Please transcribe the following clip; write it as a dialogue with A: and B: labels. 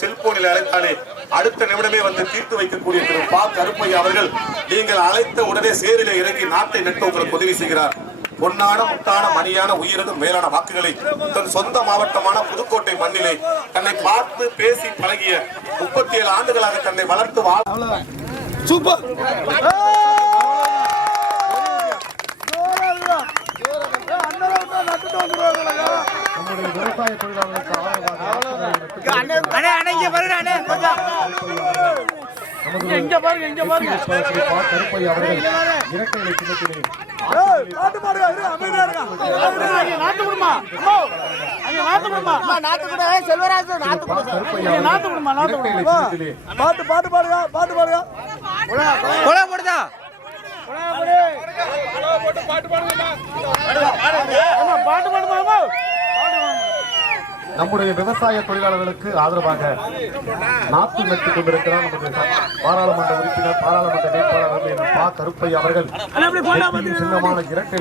A: செல்போனில் அழைத்தாலே அடுத்த நிமிடமே வந்து தீர்த்து வைக்கக்கூடிய திரு பா. கருப்பையா அவர்கள் நீங்கள் அழைத்த உடனே சேரில இறங்கி நாட்டை நட்டு உங்களுக்கு உதவி செய்கிறார். பொன்னான முத்தான மணியான உயிரினும் மேலான வாக்குகளை தன் சொந்த மாவட்டமான புதுக்கோட்டை மண்ணிலே தன்னை பார்த்து பேசி பழகிய முப்பத்தி ஏழு ஆண்டுகளாக தன்னை வளர்த்து வாழ்
B: சூப்பர்
C: நம்முடைய விவசாய தொழிலாளர்களுக்கு ஆதரவாக
B: அண்ணே அண்ணே இங்க பாருங்க இங்க பாருங்க இங்க பாருங்க.
C: ஸ்ரீ பா. கருப்பையா அவர்கள் இரட்டை இலை சின்னத்திலே
B: நாட்டு மாடுங்க இரு அமைதியா இருங்க. அங்க நாட்டு குடுமா அம்மா. அங்க நாட்டு குடுமா அம்மா நாட்டு செல்வராஜ் நாட்டு நாட்டு நாட்டு பாட்டு பாட்டு பாடுங்க பாட்டு பாடுங்க. கொலை போடுதா? பாட்டு பாடுமா
C: நம்முடைய விவசாய தொழிலாளர்களுக்கு ஆதரவாக நாத்து நட்டுக் கொண்டிருக்கிறார் நமது பாராளுமன்ற உறுப்பினர் பாராளுமன்ற வேட்பாளர் பா கருப்பையா அவர்கள். சின்னமான இரட்டை